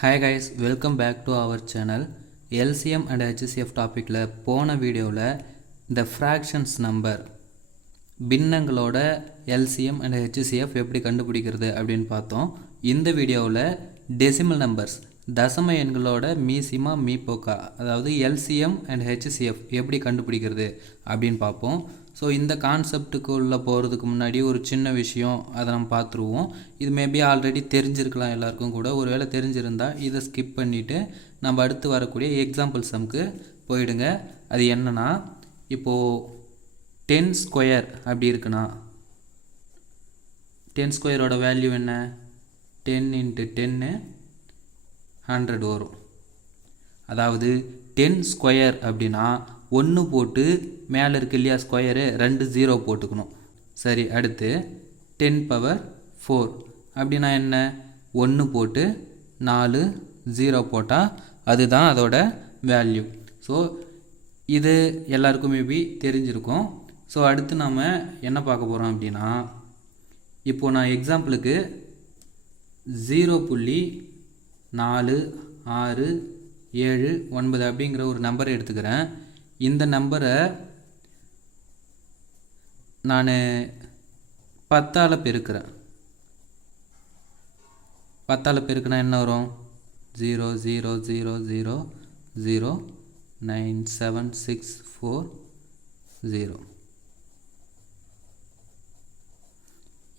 Hi guys, welcome back to our channel. LCM and HCF டாப்பிக்கில் போன வீடியோவில் இந்த ஃப்ராக்ஷன்ஸ் நம்பர் பின்னங்களோட LCM and HCF எப்படி கண்டுபிடிக்கிறது அப்படின்னு பார்த்தோம். இந்த வீடியோவில் டெசிமல் நம்பர்ஸ் தசம எண்களோட மீசிமா மீபோக்கா அதாவது LCM and HCF எப்படி கண்டுபிடிக்கிறது அப்படின்னு பார்ப்போம். ஸோ இந்த கான்செப்டுக்குள்ளே போகிறதுக்கு முன்னாடி ஒரு சின்ன விஷயம் அதை நம்ம பார்த்துருவோம். இது மேபி ஆல்ரெடி தெரிஞ்சிருக்கலாம் எல்லாருக்கும் கூட. ஒரு வேளை தெரிஞ்சிருந்தால் இதை ஸ்கிப் பண்ணிவிட்டு நம்ம அடுத்து வரக்கூடிய எக்ஸாம்பிள் சம்க்கு போயிடுங்க. அது என்னன்னா, இப்போது 10 ஸ்கொயர் அப்படி இருக்குன்னா 10 ஸ்கொயரோட வேல்யூ என்ன? 10 × 10 100 வரும். அதாவது 10 ஸ்கொயர் அப்படின்னா 1 போட்டு மேலே இருக்கு இல்லையா ஸ்கொயரு, 2 0 போட்டுக்கணும். சரி, அடுத்து 10⁴ அப்படின்னா என்ன? 1 போட்டு 4 0 போட்டால் அதுதான் அதோட வேல்யூ. ஸோ இது எல்லாருக்கும் மேபி தெரிஞ்சிருக்கும். ஸோ அடுத்து நாம் என்ன பார்க்க போகிறோம் அப்படின்னா, இப்போது நான் எக்ஸாம்பிளுக்கு 0.4679 அப்படிங்கிற ஒரு நம்பரை எடுத்துக்கிறேன். இந்த நம்பரை நான் 10ஆல் பெருக்கிறேன். 10ஆல் பெருக்கினா என்ன வரும்? 00000097640.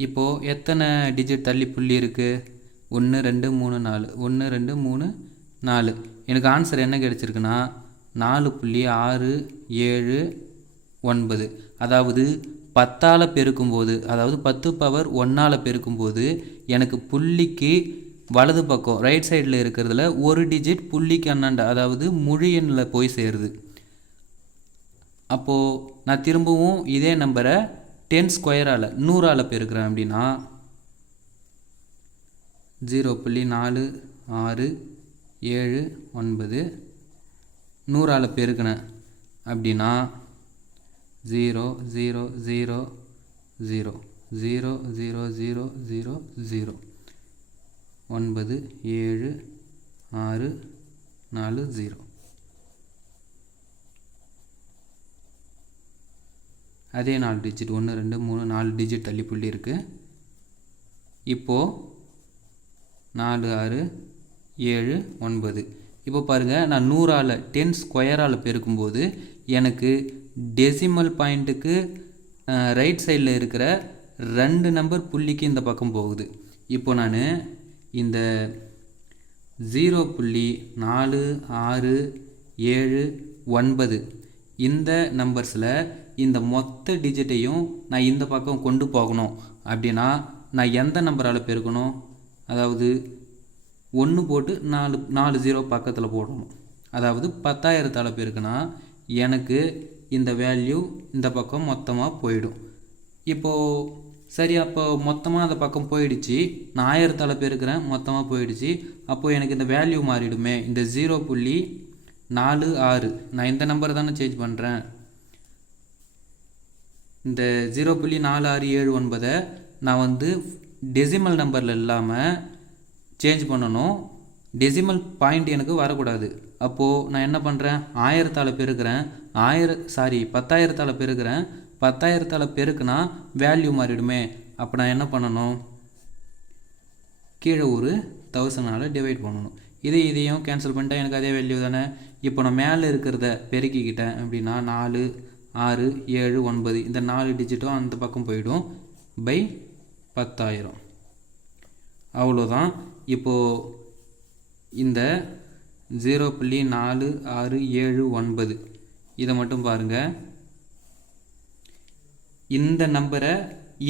இப்போது எத்தனை டிஜிட் தள்ளி புள்ளி இருக்குது? 1 2 3 4. 1 2 3 4. எனக்கு ஆன்சர் என்ன கிடச்சிருக்குன்னா 4.679. அதாவது 10ஆல் பெருக்கும்போது, அதாவது 10⁻1ஆல் பெருக்கும்போது எனக்கு புள்ளிக்கு வலது பக்கம் ரைட் சைடில் இருக்கிறதுல ஒரு டிஜிட் புள்ளிக்கு அண்ணாண்ட அதாவது முழு எண்ணில் போய் சேருது. அப்போது நான் திரும்பவும் இதே நம்பரை 10 ஸ்கொயரால் 100ஆல் பெருக்கிறேன் அப்படின்னா 0.4679 100ஆல் பெருக்கினேன் அப்படின்னா 0.00000097640. அதே 4 டிஜிட் 1 2 3 4 டிஜிட் தள்ளி புள்ளி இருக்குது. இப்போது 4679. இப்போ பாருங்கள், நான் 100ஆல் 10 ஸ்கொயரால் பெருக்கும்போது எனக்கு டெசிமல் பாயிண்ட்டுக்கு ரைட் சைடில் இருக்கிற 2 நம்பர் புள்ளிக்கு இந்த பக்கம் போகுது. இப்போ நான் இந்த 0.4679 இந்த நம்பர்ஸில் இந்த மொத்த டிஜிட்டையும் நான் இந்த பக்கம் கொண்டு போகணும் அப்படின்னா நான் எந்த நம்பரால் பெருக்கணும்? அதாவது 1 போட்டு 4 0 பக்கத்தில் போடணும். அதாவது 10,000ஆல் பெருக்குனா எனக்கு இந்த வேல்யூ இந்த பக்கம் மொத்தமாக போயிடும். இப்போது சரி, அப்போ மொத்தமாக அந்த பக்கம் போயிடுச்சு. நான் 1000ஆல் பெருக்கிறேன், மொத்தமாக போயிடுச்சு. அப்போது எனக்கு இந்த வேல்யூ மாறிடுமே. இந்த 0.46 நான் இந்த நம்பரை தானே சேஞ்ச் பண்ணுறேன். இந்த 0.4679 நான் டெசிமல் நம்பரில் இல்லாமல் சேஞ்ச் பண்ணணும். டெசிமல் பாயிண்ட் எனக்கு வரக்கூடாது. அப்போது நான் என்ன பண்ணுறேன்? 1000ஆல் பெருக்கிறேன். 10,000ஆல் பெருக்கிறேன். 10,000ஆல் பெருக்குனா வேல்யூ மாறிடுமே. அப்போ நான் என்ன பண்ணணும்? கீழே ஒரு 1000ஆல் டிவைட் பண்ணணும். இதையும் கேன்சல் பண்ணிட்டா எனக்கு அதே வேல்யூ தானே. இப்போ நான் மேலே இருக்கிறத பெருக்கிக்கிட்டேன் அப்படின்னா 4 6 7 9 இந்த 4 டிஜிட்டும் அந்த பக்கம் போயிடும் பை 10,000. அவ்வளோதான். இப்போது இந்த 0.4679 இதை மட்டும் பாருங்கள். இந்த நம்பரை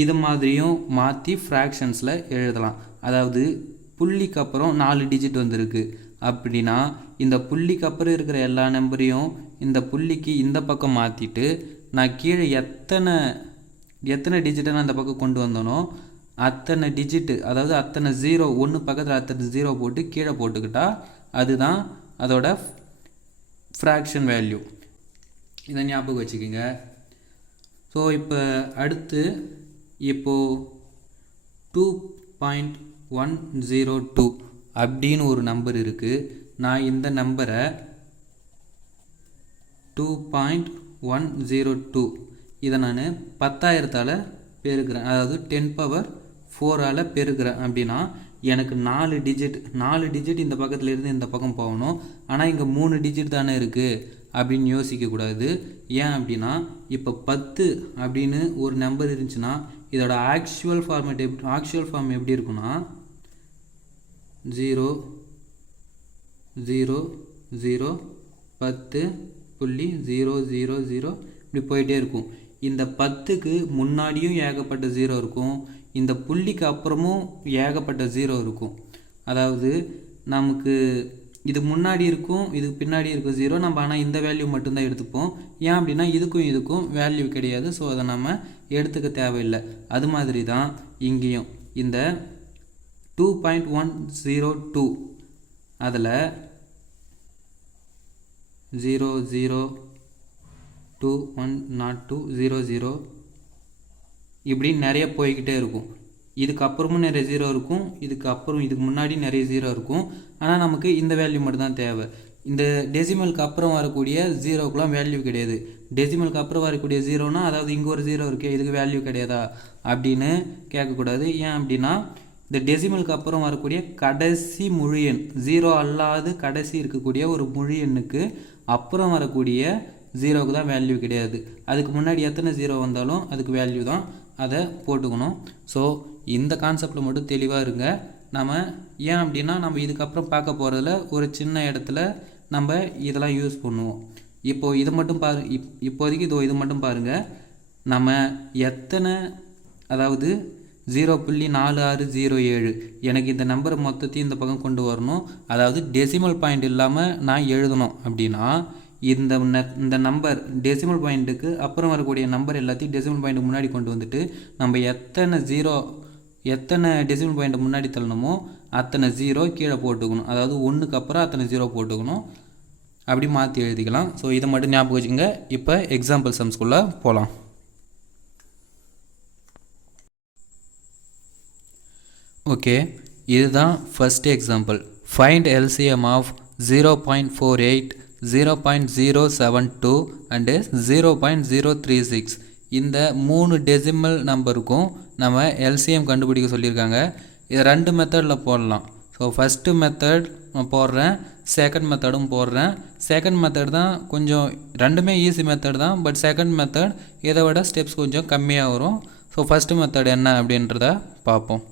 இது மாதிரியும் மாற்றி ஃப்ராக்ஷன்ஸில் எழுதலாம். அதாவது புள்ளிக்கு அப்புறம் 4 டிஜிட் வந்திருக்கு அப்படின்னா இந்த புள்ளிக்கு அப்புறம் இருக்கிற எல்லா நம்பரையும் இந்த புள்ளிக்கு இந்த பக்கம் மாற்றிட்டு நான் கீழே எத்தனை டிஜிட்டை நான் இந்த பக்கம் கொண்டு வந்தனோ அத்தனை டிஜிட்டு, அதாவது அத்தனை 0 1 பக்கத்தில் அத்தனை 0 போட்டு கீழே போட்டுக்கிட்டா அதுதான் அதோட ஃப்ராக்ஷன் வேல்யூ. இதை ஞாபகம் வச்சுக்கோங்க. ஸோ இப்போ அடுத்து இப்போது 2.102 அப்படின்னு ஒரு நம்பர் இருக்குது. நான் இந்த நம்பரை 2.102 இதை நான் 10,000ஆல் பெருக்கிறேன், அதாவது 10⁴ஆல் பெருக்கிறேன் அப்படின்னா எனக்கு 4 டிஜிட் இந்த பக்கத்தில் இருந்து இந்த பக்கம் போகணும். ஆனால் இங்கே 3 டிஜிட் தானே இருக்குது அப்படின்னு யோசிக்கக்கூடாது. ஏன் அப்படின்னா இப்போ 10 அப்படின்னு ஒரு நம்பர் இருந்துச்சுன்னா இதோட ஆக்சுவல் ஃபார்ம் எப்படி இருக்குன்னா 0 0 0 10.000 இப்படி போயிட்டே இருக்கும். இந்த 10க்கு முன்னாடியும் ஏகப்பட்ட 0 இருக்கும், இந்த புள்ளிக்கு அப்புறமும் ஏகப்பட்ட 0 இருக்கும். அதாவது நமக்கு இது முன்னாடி இருக்கும், இதுக்கு பின்னாடி இருக்கும் 0 நம்ம, ஆனால் இந்த வேல்யூ மட்டும்தான் எடுத்துப்போம். ஏன் அப்படின்னா இதுக்கும் வேல்யூ கிடையாது, ஸோ அதை நம்ம எடுத்துக்க தேவையில்லை. அது மாதிரி தான் இங்கேயும் இந்த 2.102 அதில் 0 0 2 1 0 2 0 0 இப்படி நிறைய போய்கிட்டே இருக்கும். இதுக்கப்புறமும் நிறைய 0 இருக்கும், இதுக்கு முன்னாடி நிறைய 0 இருக்கும். ஆனால் நமக்கு இந்த வேல்யூ மட்டும்தான் தேவை. இந்த டெசிமலுக்கு அப்புறம் வரக்கூடிய 0க்குலாம் வேல்யூ கிடையாது. டெசிமலுக்கு அப்புறம் வரக்கூடிய 0னா அதாவது இங்கே ஒரு 0 இருக்கே, இதுக்கு வேல்யூ கிடையாதா அப்படின்னு கேட்கக்கூடாது. ஏன் அப்படின்னா இந்த டெசிமலுக்கு அப்புறம் வரக்கூடிய கடைசி முழு எண் 0 அல்லாது கடைசி இருக்கக்கூடிய ஒரு முழு எண்ணுக்கு அப்புறம் வரக்கூடிய 0க்கு தான் வேல்யூ கிடையாது. அதுக்கு முன்னாடி எத்தனை 0 வந்தாலும் அதுக்கு வேல்யூ தான், அதை போட்டுக்கணும். ஸோ இந்த கான்செப்டில் மட்டும் தெளிவாக இருங்க. நம்ம ஏன் அப்படின்னா நம்ம இதுக்கப்புறம் பார்க்க போகிறதுல ஒரு சின்ன இடத்துல நம்ம இதெல்லாம் யூஸ் பண்ணுவோம். இப்போது இது மட்டும் இப்போதைக்கு இது மட்டும் பாருங்கள். நம்ம எத்தனை, அதாவது 0.4607 எனக்கு இந்த நம்பரை மொத்தத்தையும் இந்த பக்கம் கொண்டு வரணும். அதாவது டெசிமல் பாயிண்ட் இல்லாமல் நான் எழுதணும் அப்படின்னா இந்த நம்பர் டெசிமல் பாயிண்ட்டுக்கு அப்புறம் வரக்கூடிய நம்பர் எல்லாத்தையும் டெசிமல் பாயிண்ட்டுக்கு முன்னாடி கொண்டு வந்துட்டு நம்ம எத்தனை டெசிமல் பாயிண்ட் முன்னாடி தள்ளணுமோ அத்தனை 0 கீழே போட்டுக்கணும். அதாவது 1க்கு அப்புறம் அத்தனை 0 போட்டுக்கணும். அப்படி மாற்றி எழுதிக்கலாம். ஸோ இதை மட்டும் ஞாபகம் வச்சுங்க. இப்போ எக்ஸாம்பிள் சம்ஸ்குள்ளே போகலாம். ஓகே, இதுதான் first example. Find LCM of 0.48 0.072 and 0.036. இந்த 3 டெசிமல் நம்பருக்கும் நம்ம எல்சிஎம் கண்டுபிடிக்க சொல்லியிருக்காங்க. இது 2 மெத்தடில் போடலாம். ஸோ ஃபஸ்ட்டு மெத்தட் நான் போடுறேன், செகண்ட் மெத்தடும் போடுறேன். செகண்ட் மெத்தட் தான் கொஞ்சம், ரெண்டுமே ஈஸி மெத்தட் தான், பட் செகண்ட் மெத்தட் இதை விட ஸ்டெப்ஸ் கொஞ்சம் கம்மியாக வரும். ஸோ ஃபஸ்ட்டு மெத்தட் என்ன அப்படின்றத பார்ப்போம்.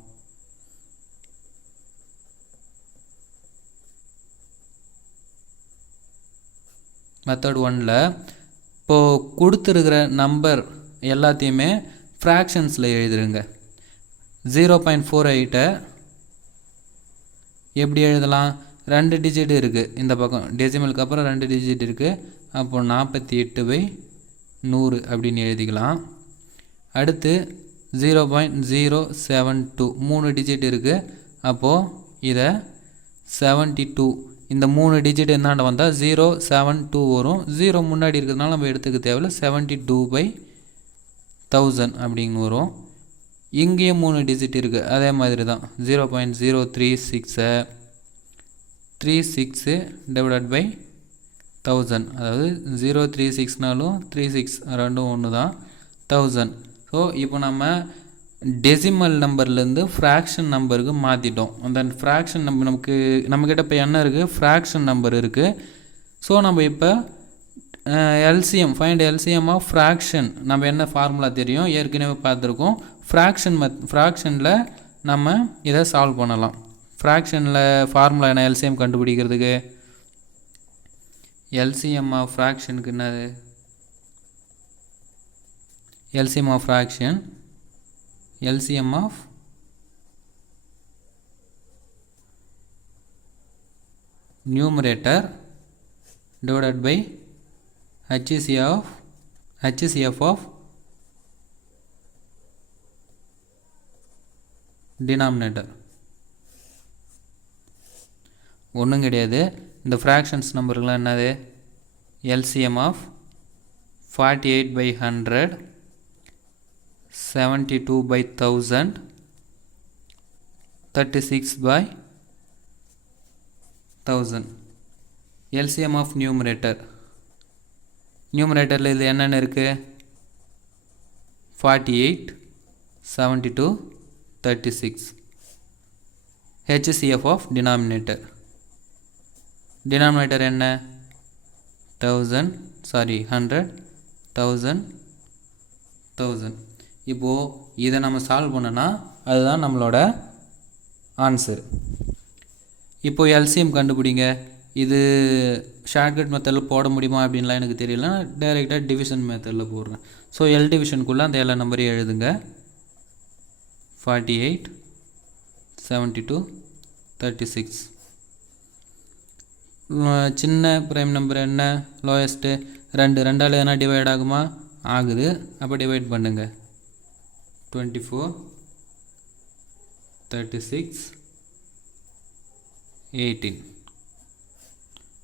மெத்தட் 1ல் இப்போது கொடுத்துருக்கிற நம்பர் எல்லாத்தையுமே ஃப்ராக்ஷன்ஸில் எழுதிருங்க. 0.48 எப்படி எழுதலாம்? 2 டிஜிட் இருக்குது இந்த பக்கம், டெசிமலுக்கு அப்புறம் 2 டிஜிட் இருக்குது. அப்போது 48/100 அப்படின்னு எழுதிக்கலாம். அடுத்து 0.072 3 டிஜிட் இருக்குது. அப்போது இதை 72, இந்த 3 டிஜிட் என்னாண்ட வந்தால் 072 வரும். 0 முன்னாடி இருக்கிறதுனால நம்ம எடுத்துக்க தேவையில்ல, 72/1000 அப்படிங்க வரும். இங்கேயும் 3 டிஜிட் இருக்குது, அதே மாதிரி தான் 0.036 36 / 1000, அதாவது 036னாலும் 36 ரெண்டும் ஒன்று தான், 1000. ஸோ இப்போ நம்ம டெசிமல் நம்பர்லேருந்து ஃப்ராக்ஷன் நம்பருக்கு மாற்றிட்டோம். அந்த ஃப்ராக்ஷன் நம்பர் நம்மக்கிட்ட இப்போ என்ன இருக்குது? ஃப்ராக்ஷன் நம்பர் இருக்குது. ஸோ நம்ம இப்போ LCM, find LCM of fraction, நம்ம என்ன ஃபார்முலா தெரியும், ஏற்கனவே பார்த்துருக்கோம். ஃப்ராக்ஷனில் நம்ம இதை சால்வ் பண்ணலாம். ஃப்ராக்ஷனில் ஃபார்முலா என்ன? எல்சிஎம் கண்டுபிடிக்கிறதுக்கு எல்சிஎம் ஆஃப் ஃப்ராக்ஷனுக்கு என்னது? LCM of fraction LCM of numerator divided by HCF of denominator. ஒன்றும் கிடையாது. இந்த ஃப்ராக்ஷன்ஸ் நம்பருக்குலாம் என்னது? LCM of 48/100 72/1000 36/1000 1000. LCM of numerator. நியூமரேட்டரில் இது என்னென்ன இருக்குது? 48, 72, 36. HCF of denominator. Denominator என்ன? 100, 100, 1000, 1000. இப்போது இதை நம்ம சால்வ் பண்ணோன்னா அதுதான் நம்மளோட ஆன்சர். இப்போது LCM கண்டுபிடிங்க. இது ஷார்ட்கட் மெத்தடில் போட முடியுமா அப்படின்லாம் எனக்கு தெரியல. டைரெக்டாக டிவிஷன் மெத்தடில் போடுறேன். ஸோ எல் டிவிஷனுக்குள்ளே அந்த எல்லா நம்பரையும் எழுதுங்க. 48, 72, 36. சின்ன ப்ரைம் நம்பர் என்ன? லோயஸ்ட்டு 2. 2ஆல் எதனா டிவைட் ஆகுமா? ஆகுது. அப்போ டிவைட் பண்ணுங்கள். 24, 36, 18.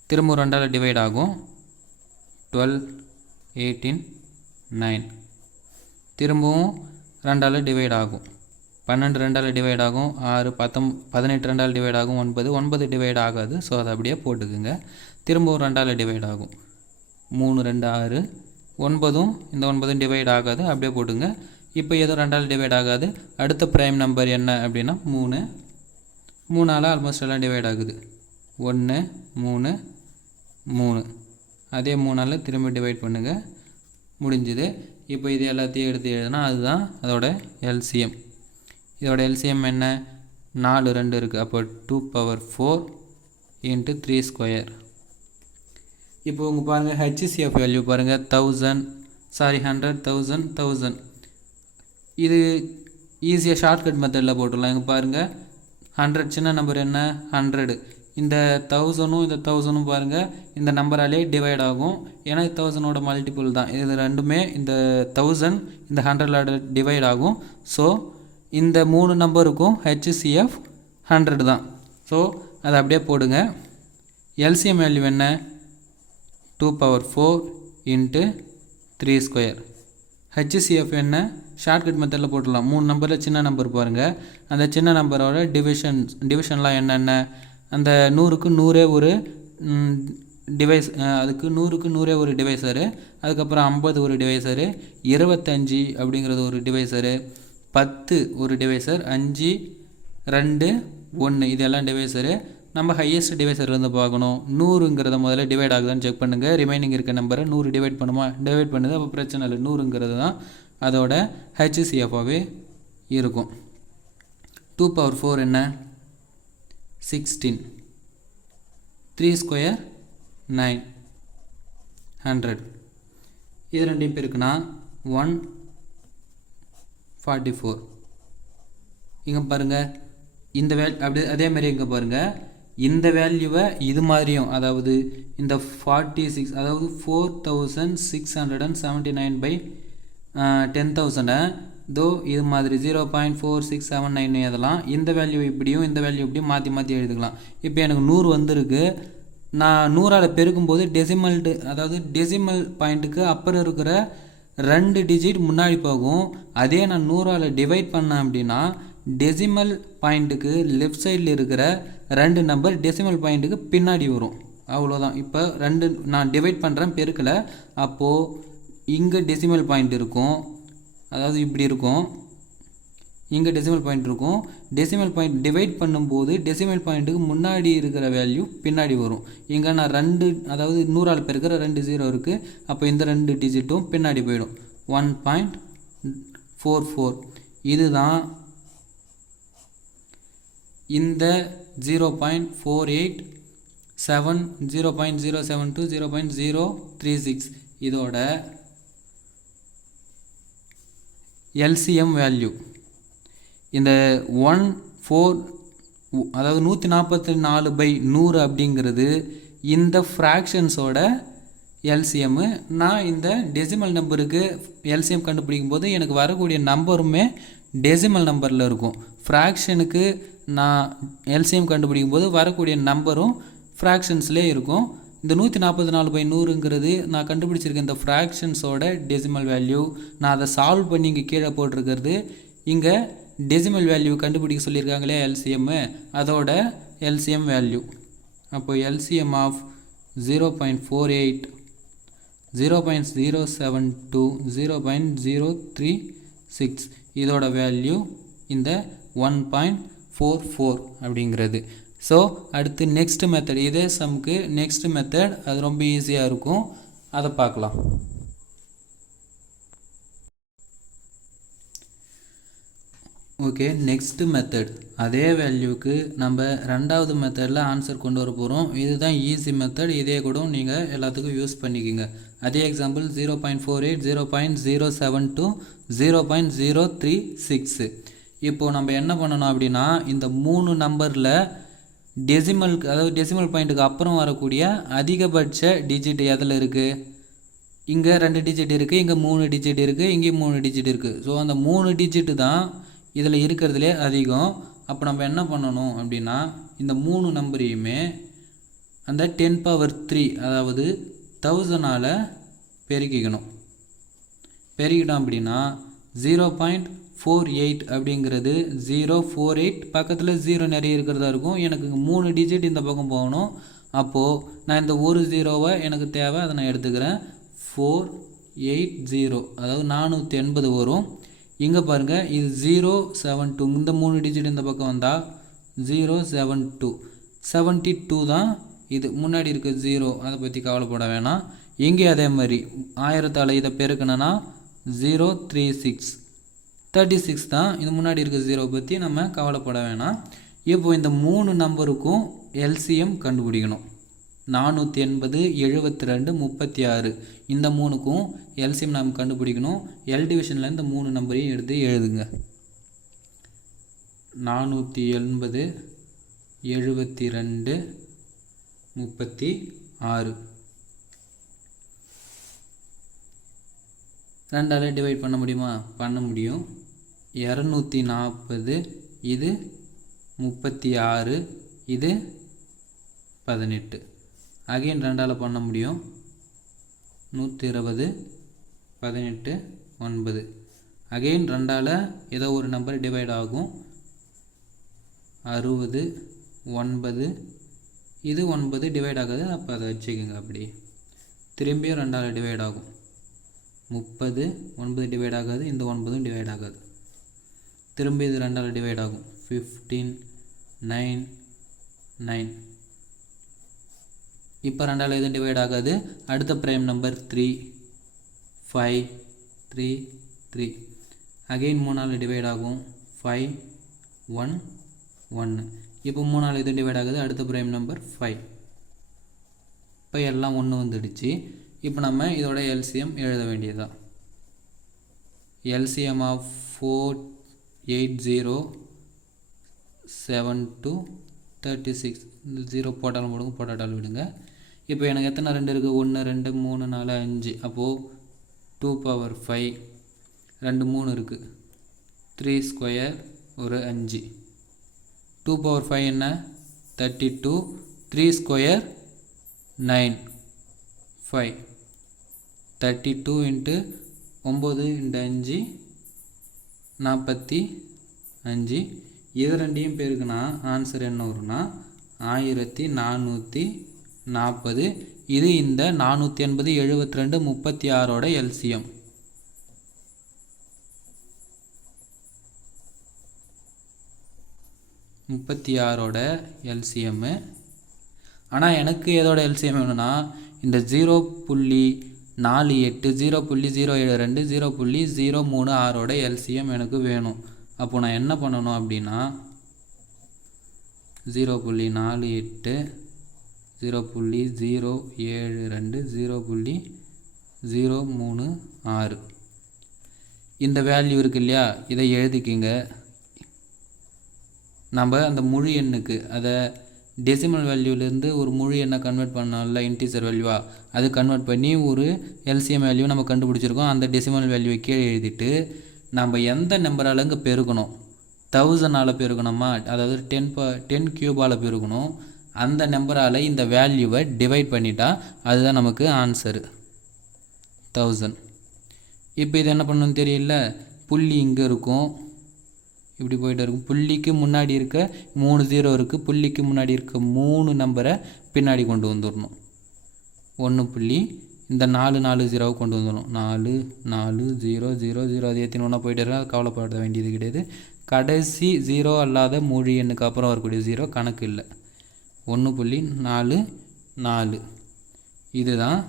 திரும்ப 2ஆல் டிவைட் ஆகும். 12, 18, 9. திரும்பவும் 2ஆல் டிவைட் ஆகும். 12 2ஆல் டிவைட் ஆகும். 6, 18 2ஆல் டிவைட் ஆகும். 9 டிவைட் ஆகாது. ஸோ அதை அப்படியே போட்டுக்குங்க. திரும்பவும் 2ஆல் டிவைட் ஆகும். 3 2 6. 9ம் இந்த 9ம் டிவைட் ஆகாது. அப்படியே போட்டுங்க. இப்போ எதுவும் 2ஆல் டிவைட் ஆகாது. அடுத்த ப்ரைம் நம்பர் என்ன அப்படின்னா 3. 3ஆல் ஆல்மோஸ்ட் எல்லாம் டிவைட் ஆகுது. 1 3 3. அதே 3ஆல் திரும்ப டிவைட் பண்ணுங்கள். முடிஞ்சுது. இப்போ இது எல்லாத்தையும் எடுத்து எழுதுனா அதுதான் அதோட LCM. இதோட LCM என்ன? 4 2 இருக்குது. அப்போ 2^4 × 3². இப்போ உங்கள் பாருங்கள் HCF வேல்யூ பாருங்கள் 100 100 1000 1000. இது ஈஸியாக ஷார்ட்கட் மெத்தடில் போட்டுடலாம். இங்கே பாருங்கள் 100 சின்ன நம்பர் என்ன? 100. இந்த 1000ம் இந்த 1000ம் பாருங்கள் இந்த நம்பராலே டிவைட் ஆகும். ஏன்னா 1000ஓட மல்டிபிள் தான். இது ரெண்டுமே இந்த 1000 இந்த 100ஓட டிவைட் ஆகும். ஸோ இந்த 3 நம்பருக்கும் HCF 100 தான். ஸோ அதை அப்படியே போடுங்க. LCM வேல்யூ என்ன? 2^4 × 3². HCF என்ன? ஷார்ட்கட் மெத்தடில் போட்டுடலாம். 3 நம்பரில் சின்ன நம்பர் பாருங்கள். அந்த சின்ன நம்பரோட டிவிஷன்லாம் என்னென்ன? அந்த 100க்கு 100 ஒரு டிவைஸ், அதுக்கு 100க்கு 100 ஒரு டிவைசரு, அதுக்கப்புறம் 50 ஒரு டிவைசரு, 25 அப்படிங்கிறது ஒரு டிவைசரு, 10 ஒரு டிவைசர், 5 2 1 இதெல்லாம் டிவைசரு. நம்ம ஹையஸ்ட் டிவைசர்லேருந்து பார்க்கணும். 100ங்கிறத முதல்ல டிவைட் ஆகுதான்னு செக் பண்ணுங்கள். ரிமைனிங் இருக்க நம்பரை 100 டிவைட் பண்ணுமா? டிவைட் பண்ணுது. அப்போ பிரச்சனை இல்லை. 100ங்கிறது தான் அதோட HCF-ஆகவே இருக்கும். 2^4 என்ன? 16. 3² 9. 100. இது ரெண்டையும் பெருக்குனா 144. இங்கே பாருங்கள் இந்த அப்படி அதேமாதிரி இங்கே பாருங்கள் இந்த வேல்யூவை இது மாதிரியும், அதாவது இந்த 46 அதாவது 4679/10,000 தோ இது மாதிரி 0.4679 எதெல்லாம் இந்த வேல்யூ இப்படியும் இந்த வேல்யூ இப்படியும் மாற்றி மாற்றி எழுதிக்கலாம். இப்போ எனக்கு 100 வந்திருக்கு. நான் 100ஆல் பெருக்கும்போது அதாவது டெசிமல் பாயிண்ட்டுக்கு அப்புறம் இருக்கிற 2 டிஜிட் முன்னாடி போகும். அதே நான் 100ஆல் டிவைட் பண்ணேன் அப்படின்னா டெசிமல் பாயிண்ட்டுக்கு லெஃப்ட் சைடில் இருக்கிற 2 நம்பர் டெசிமல் பாயிண்ட்டுக்கு பின்னாடி வரும். அவ்வளோதான். இப்போ 2 நான் டிவைட் பண்ணுறேன், பெருக்கலை. அப்போது இங்கே டெசிமல் பாயிண்ட் இருக்கும், அதாவது இப்படி இருக்கும். இங்கே டெசிமல் பாயிண்ட் இருக்கும். டெசிமல் பாயிண்ட் டிவைட் பண்ணும்போது டெசிமல் பாயிண்ட்டுக்கு முன்னாடி இருக்கிற வேல்யூ பின்னாடி வரும். இங்கே நான் 2 அதாவது 100ஆல் பெருக்கிற 2 0 இருக்குது. அப்போ இந்த 2 டிஜிட்டும் பின்னாடி போயிடும். 1.44 இதுதான் இந்த 0.487 0.072 0.036 இதோட LCM வேல்யூ. இந்த 14 அதாவது 144/100 அப்படிங்கிறது இந்த ஃப்ராக்ஷன்ஸோட LCM. நான் இந்த டெசிமல் நம்பருக்கு LCM கண்டுபிடிக்கும் போது எனக்கு வரக்கூடிய நம்பருமே டெசிமல் நம்பரில் இருக்கும். ஃப்ராக்ஷனுக்கு நான் LCM கண்டுபிடிக்கும் போது வரக்கூடிய நம்பரும் ஃப்ராக்ஷன்ஸ்லேயே இருக்கும். இந்த 144/100ங்கிறது நான் கண்டுபிடிச்சிருக்க இந்த ஃப்ராக்ஷன்ஸோட டெசிமல் வேல்யூ. நான் அதை சால்வ் பண்ணி இங்கே கீழே போட்டிருக்கிறது இங்கே டெசிமல் வேல்யூ கண்டுபிடிக்க சொல்லியிருக்காங்களே LCM, அதோட LCM வேல்யூ. அப்போ LCM ஆஃப் 0.48 0.072 0.036 இதோட வேல்யூ இந்த 1.44 அப்படிங்கிறது. ஸோ அடுத்து நெக்ஸ்ட் மெத்தட், இதே சம்க்கு நெக்ஸ்ட் மெத்தட் அது ரொம்ப ஈஸியாக இருக்கும், அதை பார்க்கலாம். ஓகே, நெக்ஸ்ட் மெத்தட் அதே வேல்யூக்கு நம்ம ரெண்டாவது மெத்தடில் ஆன்சர் கொண்டு வர போகிறோம். இதுதான் ஈஸி மெத்தட், இதே கூட நீங்கள் எல்லாத்துக்கும் யூஸ் பண்ணிக்கோங்க. அதே எக்ஸாம்பிள் 0.48 0.072 0.036. இப்போது நம்ம என்ன பண்ணணும் அப்படின்னா, இந்த 3 நம்பரில் டெசிமல், அதாவது டெசிமல் பாயிண்ட்டுக்கு அப்புறம் வரக்கூடிய அதிகபட்ச டிஜிட் எதில் இருக்குது? இங்கே 2 டிஜிட் இருக்குது, இங்கே 3 டிஜிட் இருக்குது, இங்கே 3 டிஜிட் இருக்குது. ஸோ அந்த 3 டிஜிட்டு தான் இதில் இருக்கிறதுலே அதிகம். அப்போ நம்ம என்ன பண்ணணும் அப்படின்னா, இந்த 3 நம்பரையுமே அந்த 10⁻3 அதாவது 1000ஆல் பெருக்கிக்கணும். பெருக்கிட்டோம் அப்படின்னா 0.48 அப்படிங்கிறது 048 பக்கத்தில் 0 நிறைய இருக்கிறதா இருக்கும். எனக்கு 3 டிஜிட் இந்த பக்கம் போகணும். அப்போது நான் இந்த ஒரு 0வை எனக்கு தேவை, அதை நான் எடுத்துக்கிறேன். 480 அதாவது 480 வரும். இங்கே பாருங்கள், இது 072, இந்த 3 டிஜிட் இந்த பக்கம் வந்தால் 072 72 தான் இது. முன்னாடி இருக்க 0 அதை பற்றி கவலைப்பட வேணாம். இங்கே அதே மாதிரி 1000ஆல் இதை பெருக்கணுன்னா 036 36 தான். இது முன்னாடி இருக்க 0 பற்றி நம்ம கவலைப்பட வேணாம். இப்போ இந்த 3 நம்பருக்கும் LCM கண்டுபிடிக்கணும். 480 72 36 இந்த 3க்கும் LCM நாம் கண்டுபிடிக்கணும். L டிவிஷனில் இந்த 3 நம்பரையும் எடுத்து எழுதுங்க. 480 72 36 2ஆல் டிவைட் பண்ண முடியுமா? பண்ண முடியும். 240 இது 36 இது 18. அகைன் 2ஆல் பண்ண முடியும். 120 18 9. அகைன் 2ஆல் ஏதோ ஒரு நம்பர் டிவைட் ஆகும். 60 9 இது 9 டிவைட் ஆகாது, அப்போ அதை வச்சுக்கோங்க. அப்படி திரும்பியும் 2ஆல் டிவைட் ஆகும். 30 9 டிவைட் ஆகாது, இந்த 9 டிவைட் ஆகாது. திரும்பி இது 2ஆல் டிவைட் ஆகும். 15 9 9. இப்போ 2ஆல் எதுவும் டிவைட் ஆகாது. அடுத்த ப்ரைம் நம்பர் 3 5 3 3. அகெயின் 3ஆல் டிவைட் ஆகும். 5 1 1. இப்போ 3ஆல் எதுவும் டிவைட் ஆகுது. அடுத்த ப்ரைம் நம்பர் 5. இப்போ எல்லாம் 1 வந்துடுச்சு. இப்போ நம்ம இதோட LCM எழுத வேண்டியதுதான். LCM of 480 72 36. இந்த 0 போட்டாலும் போடுங்க, போட்டாட்டாலும் விடுங்க. இப்போ எனக்கு எத்தனை 2 இருக்குது? 1 2 3 4 5. அப்போது 2⁵ 2 3 இருக்குது. 3 ஸ்கொயர் ஒரு 5. 2⁵ என்ன? 32. 3 ஸ்கொயர் 9 5. 32 into 9 into 5 45. இது ரெண்டையும் பேருக்குன்னா ஆன்சர் என்ன வரும்னா 1440. இது இந்த 480 72 36ஓட LCM. LCM. ஆனால் எனக்கு எதோட LCM வேணும்னா இந்த 0.48 0.072 0.036ஓட LCM எனக்கு வேணும். அப்போது நான் என்ன பண்ணணும் அப்படின்னா 0.48 0.072 0.036 இந்த வேல்யூ இருக்கு இல்லையா, இதை எழுதிக்கிங்க. நம்ம அந்த முழு எண்ணுக்கு அதை டெசிமல் வேல்யூலேருந்து ஒரு முழு எண்ணை கன்வெர்ட் பண்ணோம்ல, இன்டீஜர் வேல்யூவா, அது கன்வெர்ட் பண்ணி ஒரு LCM வேல்யூ நம்ம கண்டுபிடிச்சிருக்கோம். அந்த டெசிமல் வேல்யூவை கீழே எழுதிட்டு நம்ம எந்த நம்பரால் இங்கே பெருக்கணும், 1000ஆல் பெருக்கணுமா, அதாவது 10 கியூபால் பெருக்கணும். அந்த நம்பரால் இந்த வேல்யூவை டிவைட் பண்ணிட்டா அதுதான் நமக்கு ஆன்சரு 1000. இப்போ இது என்ன பண்ணணும்னு தெரியல, புள்ளி இங்கே இருக்கும், இப்படி போயிட்டு இருக்கும். புள்ளிக்கு முன்னாடி இருக்க 3 0 இருக்குது, புள்ளிக்கு முன்னாடி இருக்க 3 நம்பரை பின்னாடி கொண்டு வந்துடணும். 1 புள்ளி இந்த 4 4 0 கொண்டு வந்துடணும். 4 4 0 0 0 அது எத்தனை ஒன்றா போயிட்டு இருக்கா, கவலைப்பட வேண்டியது கிடையாது. கடைசி 0 அல்லாத முழு எண்ணுக்கு அப்புறம் வரக்கூடிய 0 கணக்கு இல்லை. 1.44 இதுதான்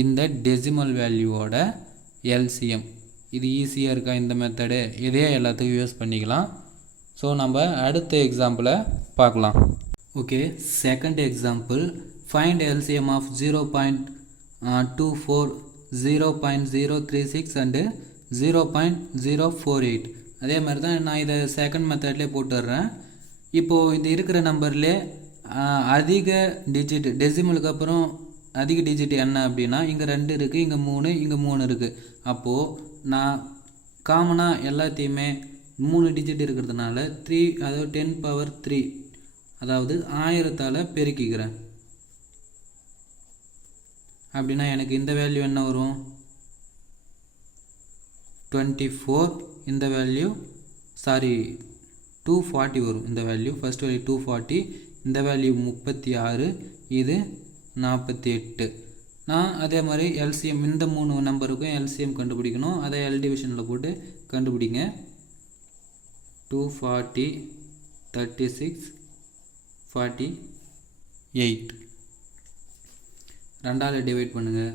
இந்த டெசிமல் வேல்யூவோட எல்சிஎம். இது ஈஸியாக இருக்கா இந்த மெத்தடு? இதே எல்லாத்துக்கும் யூஸ் பண்ணிக்கலாம். ஸோ நம்ம அடுத்த எக்ஸாம்பிளை பார்க்கலாம். Okay, second example, find LCM of 0.24, 0.036 and 0.048. அதே மாதிரி தான் நான் இதை செகண்ட் மெத்தட்லேயே போட்டுடுறேன். இப்போது இது இருக்கிற நம்பர்லே அதிக டிஜிட் டெசிமலுக்கு அப்புறம் அதிக டிஜிட் என்ன அப்படின்னா, இங்கே 2 இருக்குது, இங்கே 3, இங்கே 3 இருக்குது. அப்போது நான் காமனாக எல்லாத்தையுமே 3 டிஜிட் இருக்கிறதுனால 3, அதாவது 10^3, அதாவது 1000ஆல் பெருக்கிக்கிறேன். அப்படின்னா எனக்கு இந்த வேல்யூ என்ன வரும்? 24. இந்த வேல்யூ 240 வரும். இந்த வேல்யூ ஃபர்ஸ்ட் வேல்யூ 240, இந்த வேல்யூ 36, இது 48. நான் அதே மாதிரி எல்சிஎம் இந்த 3 நம்பருக்கும் எல்சிஎம் கண்டுபிடிக்கணும். அதை எல் டிவிஷனில் போட்டு கண்டுபிடிங்க. 240, 36, 48. 2ஆல் டிவைட் பண்ணுங்கள்.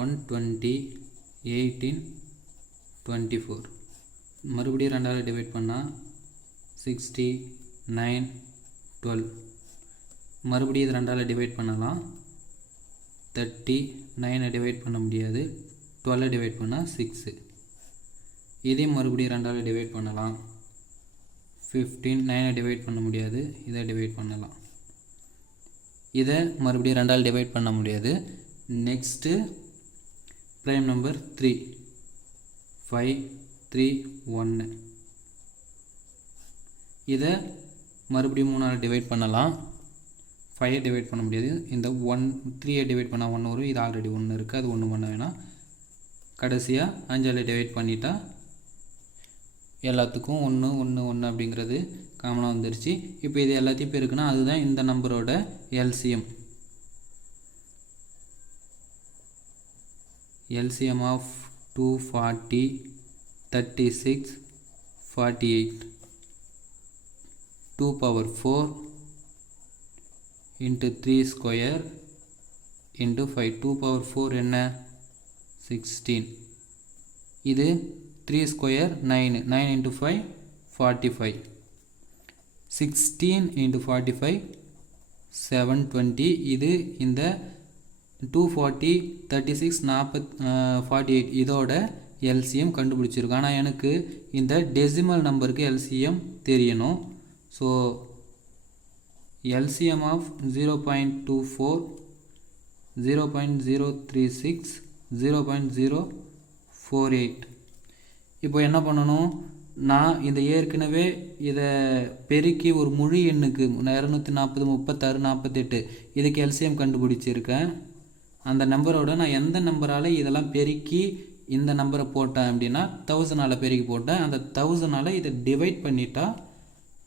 120, 18, 24. மறுபடியும் 2ஆல் டிவைட் பண்ணால் 60, 9, 12. மறுபடியும் இது 2ஆல் டிவைட் பண்ணலாம். 30, 9 டிவைட் பண்ண முடியாது. 12 டிவைட் பண்ணால் 6. இதையும் மறுபடியும் 2ஆல் டிவைட் பண்ணலாம். 15, 9 டிவைட் பண்ண முடியாது. இதை டிவைட் பண்ணலாம். இதை மறுபடியும் 2ஆல் டிவைட் பண்ண முடியாது. Next prime number 3, 5, 3, 1. இதை மறுபடியும் 3ஆல் டிவைட் பண்ணலாம். 5 டிவைட் பண்ண முடியாது. இந்த 3 டிவைட் பண்ணால் 1 வரும். இது ஆல்ரெடி 1 இருக்குது, அது 1 பண்ண வேணாம். கடைசியாக 5ஆல் டிவைட் பண்ணிட்டா எல்லாத்துக்கும் 1 1 1 அப்படிங்கிறது காமனாக வந்துருச்சு. இப்போ இது எல்லாத்தையும் பெருக்குன்னா அதுதான் இந்த நம்பரோட LCM. LCM of 240, 36, 48. 2^4 into 3 square into 5. 2^4 என்ன? 16. இது 3 square 9. 9 into 5 45. 16 into 45 720. இது இந்த 240, 36, 48 இதோட எல்சிஎம் கண்டுபிடிச்சிருக்கு. ஆனால் எனக்கு இந்த டெசிமல் நம்பருக்கு எல்சிஎம் தெரியணும். So LCM of 0.24, 0.036, 0.048. இப்போ என்ன பண்ணணும்? நான் இந்த ஏற்கனவே இதை பெருக்கி ஒரு முழு எண்ணுக்கு 240, 36, 48 இதுக்கு எல்சிஎம் கண்டுபிடிச்சிருக்கேன். அந்த நம்பரோட நான் எந்த நம்பரால் இதெல்லாம் பெருக்கி இந்த நம்பரை போட்டேன் அப்படின்னா 1000ஆல் பெருக்கி போட்டேன். அந்த 1000ஆல் இதை டிவைட் பண்ணிட்டா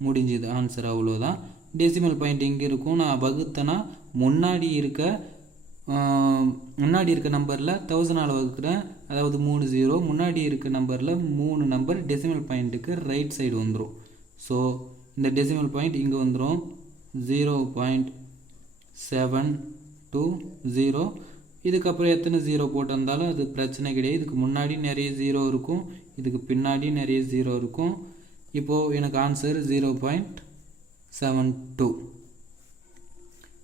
முடிஞ்சுது. ஆன்சர் அவ்வளோதான். டெசிமல் பாயிண்ட் இங்கே இருக்கும். நான் வகுத்தனா முன்னாடி இருக்க நம்பரில் 1000ஆல் வகுக்கிறேன். அதாவது 3 0. முன்னாடி இருக்க நம்பரில் 3 நம்பர் டெசிமல் பாயிண்ட்டுக்கு ரைட் சைடு வந்துடும். ஸோ இந்த டெசிமல் பாயிண்ட் இங்கே வந்துடும். 0.720. இதுக்கப்புறம் எத்தனை 0 போட்டு வந்தாலும் அது பிரச்சனை கிடையாது. இதுக்கு முன்னாடி நிறைய 0 இருக்கும், இதுக்கு பின்னாடி நிறைய 0 இருக்கும். இப்போது எனக்கு ஆன்சர் 0.72.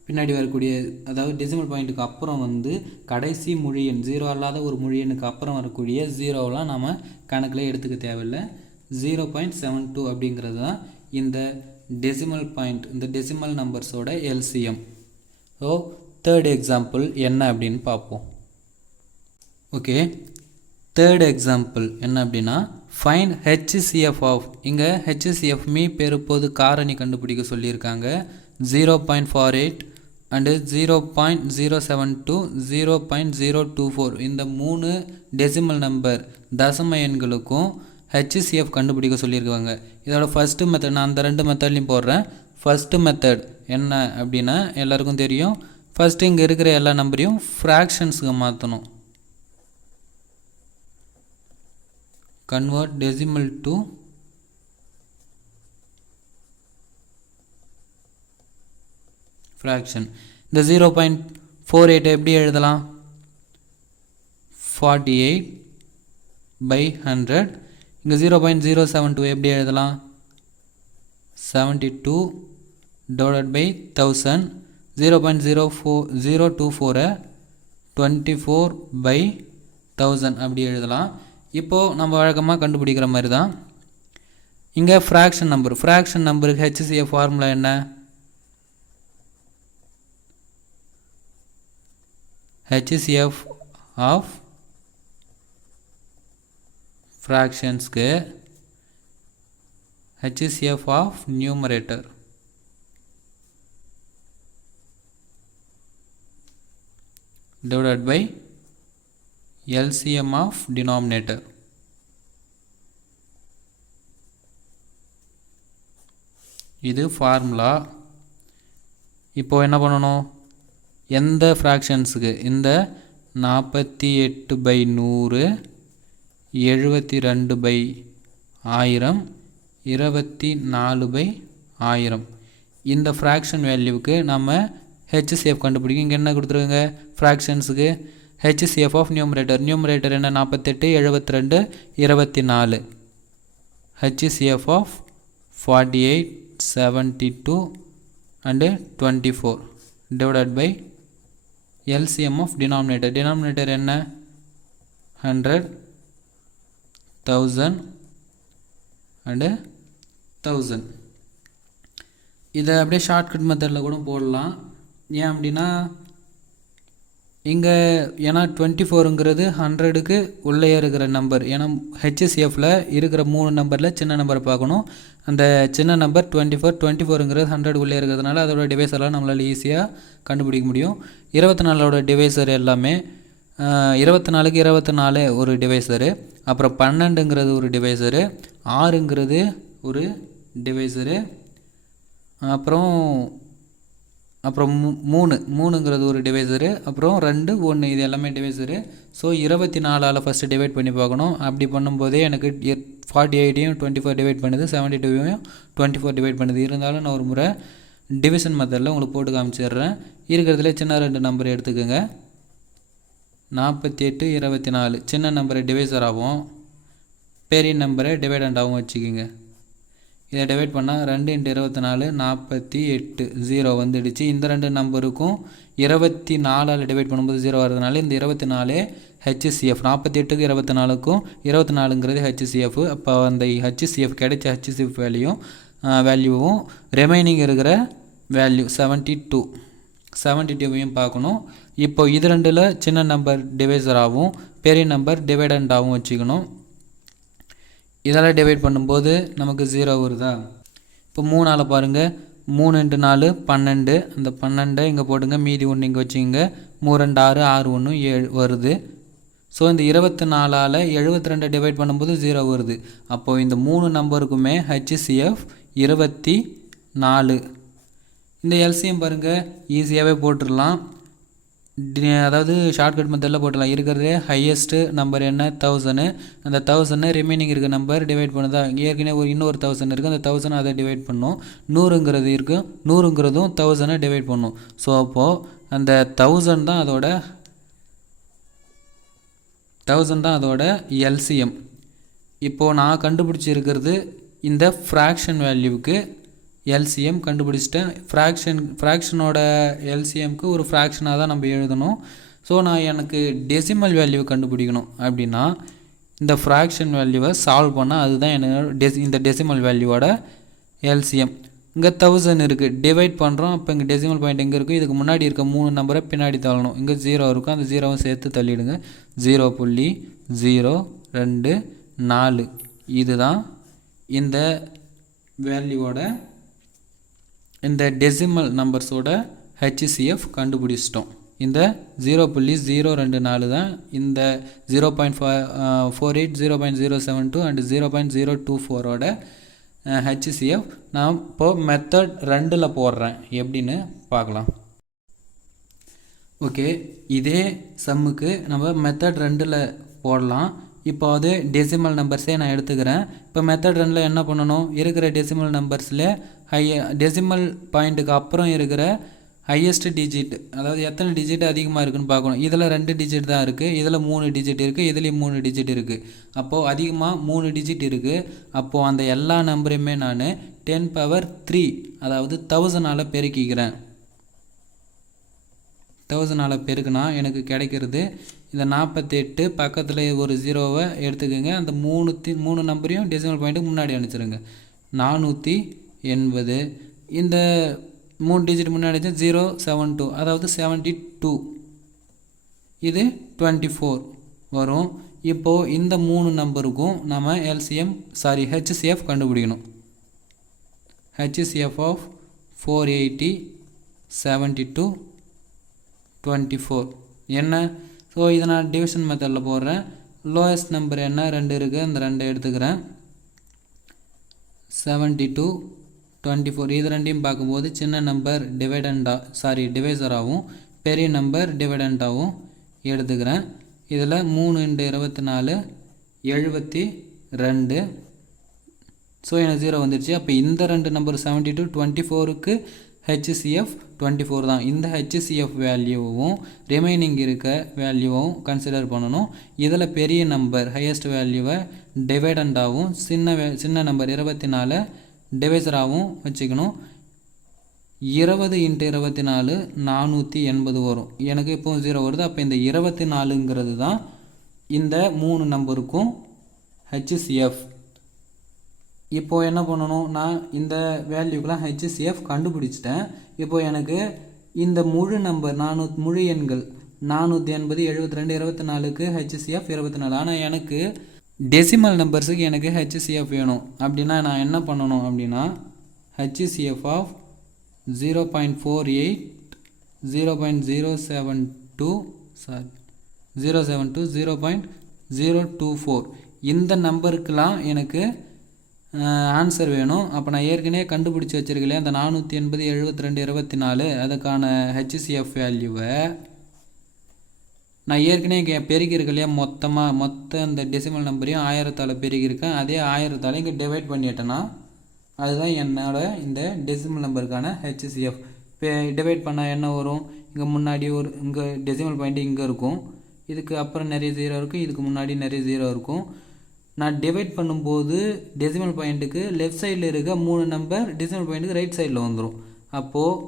பின்னாடி வரக்கூடிய அதாவது டெசிமல் பாயிண்ட்டுக்கு அப்புறம் கடைசி முழு எண் 0 அல்லாத ஒரு முழு எண்ணுக்கு அப்புறம் வரக்கூடிய 0வெலாம் நம்ம கணக்கில் எடுத்துக்க தேவையில்லை. 0.72 அப்படிங்கிறது தான் இந்த டெசிமல் பாயிண்ட், இந்த டெசிமல் நம்பர்ஸோட எல்சிஎம். ஸோ தேர்ட் எக்ஸாம்பிள் என்ன அப்படின்னு பார்ப்போம். ஓகே, தேர்ட் எக்ஸாம்பிள் என்ன அப்படின்னா, ஃபைண்ட் HCF ஆஃப், இங்கே HCF மீ பெருப்போது காரணி கண்டுபிடிக்க சொல்லியிருக்காங்க. 0.48 அண்டு 0.072, 0.024 இந்த 3 டெசிமல் நம்பர் தசம எண்களுக்கும் HCF கண்டுபிடிக்க சொல்லியிருக்காங்க. இதோட ஃபஸ்ட்டு மெத்தட் நான் அந்த 2 மெத்தட்லையும் போடுறேன். ஃபஸ்ட்டு மெத்தட் என்ன அப்படின்னா எல்லாருக்கும் தெரியும். ஃபஸ்ட்டு இங்கே இருக்கிற எல்லா நம்பரையும் ஃப்ராக்ஷன்ஸுக்கு மாற்றணும். Convert decimal to fraction. இந்த 0.48 எப்படி எழுதலாம்? 48/100. இங்கே 0.072 எப்படி எழுதலாம்? 72/1000. 0.024 24/1000 அப்படி எழுதலாம். இப்போது நம்ம வழக்கமாக கண்டுபிடிக்கிற மாதிரி தான் இங்கே ஃப்ராக்ஷன் நம்பருக்கு HCF ஃபார்முலா என்ன? HCF ஆஃப் ஃப்ராக்ஷன்ஸ்க்கு HCF of numerator divided by LCM of denominator. இது ஃபார்முலா. இப்போ என்ன பண்ணணும்? எந்த ஃப்ராக்ஷன்ஸுக்கு இந்த 48/100 72/1000 24/1000 இந்த ஃப்ராக்ஷன் வேல்யூவுக்கு நம்ம HCF கண்டுபிடிக்கும். இங்கே என்ன கொடுத்துருங்க? ஃப்ராக்ஷன்ஸுக்கு HCF ஆஃப் நியூமரேட்டர் என்ன? 48 72 24. HCF of 48 72 and 24 divided by LCM of denominator என்ன? 100 1000 and 1000. இதை அப்படியே ஷார்ட்கட் மெத்தடில் கூட போடலாம். ஏன் அப்படின்னா இங்கே ஏன்னா 24ங்கிறது 100க்கு உள்ளே இருக்கிற நம்பர். ஏன்னா HCFல இருக்கிற 3 நம்பரில் சின்ன நம்பரை பார்க்கணும். அந்த சின்ன நம்பர் 24ங்கிறது 100 உள்ளே இருக்கிறதுனால அதோட டிவைஸரெல்லாம் நம்மளால் ஈஸியாக கண்டுபிடிக்க முடியும். 24ஓட டிவைஸர் எல்லாமே 24க்கு 24 ஒரு டிவைஸரு, அப்புறம் 12ங்கிறது ஒரு டிவைஸரு, 6ங்கிறது ஒரு டிவைஸரு, அப்புறம் 3ங்கிறது ஒரு டிவைஸரு, அப்புறம் 2 1 இது எல்லாமே டிவைஸரு. ஸோ 24ஆல் ஃபஸ்ட்டு டிவைட் பண்ணி பார்க்கணும். அப்படி பண்ணும்போதே எனக்கு 48ஐயும் 24 டிவைட் பண்ணுது, 72ஐயும் 24 டிவைட் பண்ணுது. இருந்தாலும் நான் ஒரு முறை டிவிஷன் மெத்தடில் உங்களுக்கு போட்டு காமிச்சிடுறேன். இருக்கிறதுல சின்ன 2 நம்பர் எடுத்துக்கோங்க. 48 24 சின்ன நம்பரை டிவைஸராகவும் பெரிய நம்பரை டிவைடண்டாகவும் வச்சுக்கோங்க. இதை டிவைட் பண்ணால் 2 × 24 48 0 வந்துடுச்சு. இந்த 2 நம்பருக்கும் 24ஆல் டிவைட் பண்ணும்போது 0 வரதுனால இந்த 24 HCF. 48க்கு 24க்கும் 24ங்கிறது HCF. அப்போ அந்த HCF கிடைச்ச HCF வேல்யூவும் ரிமைனிங் இருக்கிற வேல்யூ 72ஐயும் பார்க்கணும். இப்போ இது 2ல் சின்ன நம்பர் டிவைஸராகவும் பெரிய நம்பர் டிவைடண்டாகவும் வச்சுக்கணும். இதெல்லாம் டிவைட் பண்ணும்போது நமக்கு 0 வருதா? இப்போ 3ஆல் பாருங்கள். 3 × 4 12. அந்த 12 இங்கே போட்டுங்க, மீதி 1 இங்கே வச்சுங்க. 3 2 6 6 1 7 வருது. ஸோ இந்த 24ஆல் 72 டிவைட் பண்ணும்போது 0 வருது. அப்போது இந்த 3 நம்பருக்குமே HCF 24. இந்த LCM பாருங்கள், ஈஸியாகவே போட்டுடலாம். அதாவது ஷார்ட்கட் மெத்தடில் போட்டலாம். இருக்கிறதே ஹையஸ்ட்டு நம்பர் என்ன? 1000. அந்த 1000 ரிமைனிங் இருக்க நம்பர் டிவைட் பண்ணுதா? ஏற்கனவே இன்னொரு 1000 இருக்குது, அந்த 1000 அதை டிவைட் பண்ணும். 100ங்கிறது இருக்குது, 100ங்கிறதும் 1000 டிவைட் பண்ணும். ஸோ அப்போது அந்த 1000 தான் அதோட LCM. இப்போது நான் கண்டுபிடிச்சிருக்கிறது இந்த ஃப்ராக்ஷன் வேல்யூவுக்கு LCM கண்டுபிடிச்சிட்டேன். ஃப்ராக்ஷனோட LCMக்கு ஒரு ஃப்ராக்ஷனாக தான் நம்ம எழுதணும். ஸோ நான் எனக்கு டெசிமல் வேல்யூ கண்டுபிடிக்கணும் அப்படின்னா இந்த ஃப்ராக்ஷன் வேல்யூவை சால்வ் பண்ணால் அதுதான் எனக்கு இந்த டெசிமல் வேல்யூவோட LCM. இங்கே 1000 இருக்குது, டிவைட் பண்ணுறோம். அப்போ இங்கே டெசிமல் பாயிண்ட் எங்கே இருக்குது? இதுக்கு முன்னாடி இருக்க 3 நம்பரை பின்னாடி தள்ளணும். இங்கே 0 இருக்கும், அந்த 0வை சேர்த்து தள்ளிவிடுங்க. 0.024 இதுதான் இந்த வேல்யூவோட இந்த டெசிமல் நம்பர்ஸோட HCF கண்டுபிடிச்சிட்டோம். இந்த 0.024 தான் இந்த 0.48, 0.072 அண்ட் 0.024ஓட HCF. நான் இப்போது மெத்தட் 2ல் போடுறேன், எப்படின்னு பார்க்கலாம். ஓகே, இதே சம்முக்கு நம்ம மெத்தட் 2ல் போடலாம். இப்போ அது டெசிமல் நம்பர்ஸே நான் எடுத்துக்கிறேன். இப்போ மெத்தட் 2ல் என்ன பண்ணணும், இருக்கிற டெசிமல் நம்பர்ஸில் டெசிமல் பாயிண்ட்டுக்கு அப்புறம் இருக்கிற ஹையஸ்ட் டிஜிட், அதாவது எத்தனை டிஜிட் அதிகமாக இருக்குன்னு பார்க்கணும். இதில் 2 டிஜிட் தான் இருக்குது, இதில் 3 டிஜிட் இருக்குது, இதுலேயும் 3 டிஜிட் இருக்குது. அப்போது அதிகமாக 3 டிஜிட் இருக்குது. அப்போது அந்த எல்லா நம்பரையுமே நான் 10⁻3 அதாவது 1000ஆல் பெருக்கிக்கிறேன். 1000ஆல் பெருக்குனா எனக்கு கிடைக்கிறது இந்த 48. பக்கத்தில் ஒரு 0வை எடுத்துக்கோங்க. அந்த 3 நம்பரையும் டெசிமல் பாயிண்ட்டுக்கு முன்னாடி அனுப்பிச்சிருங்க. 480. இந்த 3 டிஜிட் முன்னாடி 072 அதாவது 72. இது 24 வரும். இப்போது இந்த 3 நம்பருக்கும் நம்ம HCF கண்டுபிடிக்கணும். HCF ஆஃப் 480, 72, 24 என்ன? ஸோ இதை நான் டிவிஷன் மெத்தடில் போடுறேன். லோயஸ்ட் நம்பர் என்ன 2 இருக்குது, அந்த 2 எடுத்துக்கிறேன். 72, 24 இது ரெண்டையும் பார்க்கும்போது சின்ன நம்பர் டிவைசராகவும் பெரிய நம்பர் டிவைடண்டாகவும் எடுத்துக்கிறேன். இதில் 3 × 24 72. ஸோ எனக்கு 0 வந்துடுச்சு. அப்போ இந்த 2 நம்பர் 72, 24க்கு HCF 24 தான். இந்த HCF வேல்யூவும் ரிமைனிங் இருக்க வேல்யூவும் கன்சிடர் பண்ணணும். இதில் பெரிய நம்பர் ஹையஸ்ட் வேல்யூவை டிவைடண்டாகவும் சின்ன நம்பர் 24 டிவைசராகவும் வச்சுக்கணும். 20 × 24 480 வரும். எனக்கு இப்போ 0 வருது. அப்போ இந்த 24ங்கிறது தான் இந்த 3 நம்பருக்கும் HCF. இப்போது என்ன பண்ணணும், நான் இந்த வேல்யூக்கெலாம் HCF கண்டுபிடிச்சிட்டேன். இப்போது எனக்கு இந்த முழு நம்பர் முழு எண்கள் 480, 72, 24க்கு HCF 24. ஆனால் எனக்கு டெசிமல் நம்பர்ஸுக்கு எனக்கு HCF வேணும். அப்படின்னா நான் என்ன பண்ணணும் அப்படின்னா HCF ஆஃப் 0.48, 0.072 0.024 இந்த நம்பருக்கெலாம் எனக்கு ஆன்சர் வேணும். அப்போ நான் ஏற்கனவே கண்டுபிடிச்சி வச்சுருக்கலையே அந்த 480, 72, 24 அதுக்கான HCF வேல்யூவை நான் ஏற்கனவே பெருக்கியிருக்க இல்லையா, மொத்த அந்த டெசிமல் நம்பரையும் 1000ஆல் பெருக்கியிருக்கேன். அதே 1000ஆல் இங்கே டிவைட் பண்ணிட்டேன்னா அதுதான் என்னோட இந்த டெசிமல் நம்பருக்கான HCF. இப்போ டிவைட் பண்ணால் என்ன வரும், இங்கே முன்னாடி இங்கே டெசிமல் பாயிண்ட்டு இங்கே இருக்கும், இதுக்கு அப்புறம் நிறைய 0 இருக்கும், இதுக்கு முன்னாடி நிறைய 0 இருக்கும். நான் டிவைட் பண்ணும்போது டெசிமல் பாயிண்ட்டுக்கு லெஃப்ட் சைடில் இருக்க 3 நம்பர் டெசிமல் பாயிண்ட்டுக்கு ரைட் சைடில் வந்துடும். அப்போது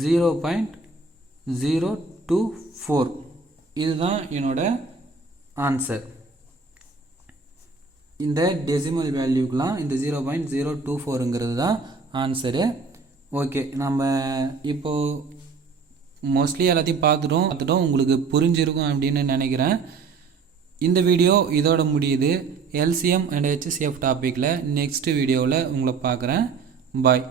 0.024 இதுதான் என்னோட ஆன்சர். இந்த டெசிமல் வேல்யூக்கெலாம் இந்த 0.024ங்கிறது தான் ஆன்சரு. ஓகே, நம்ம இப்போது மோஸ்ட்லி எல்லாத்தையும் பார்த்துட்டோம். உங்களுக்கு புரிஞ்சிருக்கும் அப்படின்னு நினைக்கிறேன். இந்த வீடியோ இதோட முடியுது. LCM அண்ட் HCF டாப்பிக்கில் நெக்ஸ்ட் வீடியோவில் உங்களை பார்க்குறேன். பாய்.